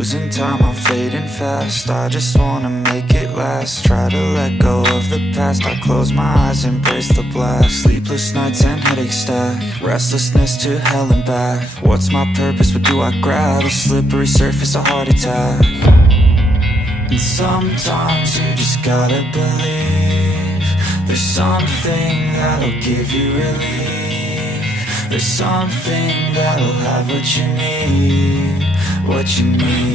Losing time, I'm fading fast. I just wanna make it last. Try to let go of the past. I close my eyes, embrace the blast. Sleepless nights and headache stack. Restlessness to hell and back. What's my purpose, what do I grab? A slippery surface, a heart attack. And sometimes you just gotta believe there's something that'll give you relief. There's something that'll have what you need, what you need.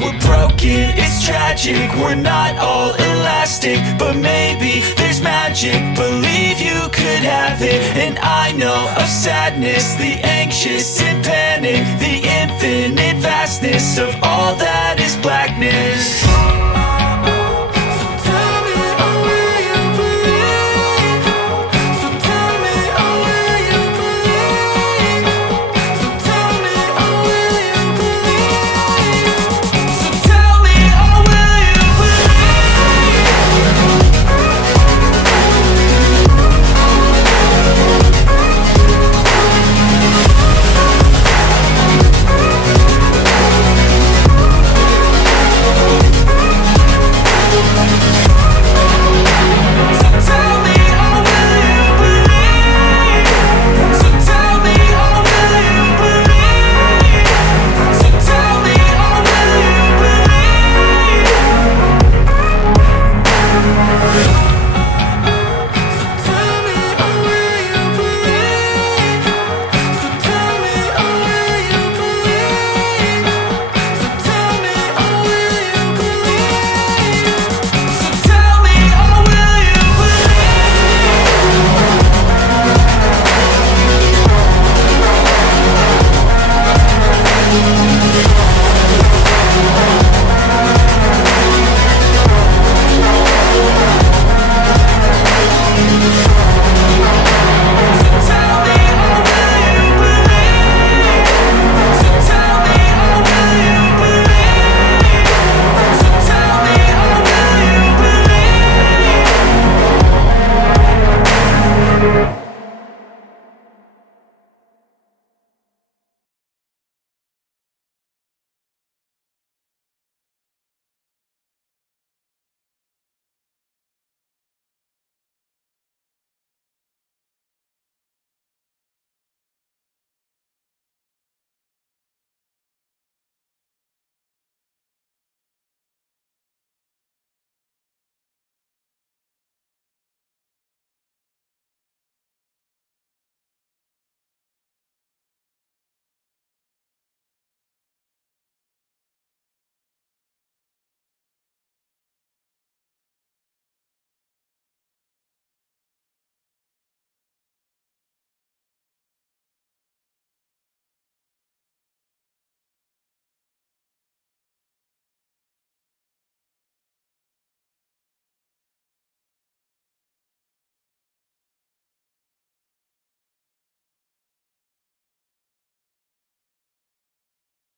We're broken, it's tragic, we're not all elastic, but maybe there's magic, believe you could have it. And I know of sadness, the anxious and panic, the infinite vastness of all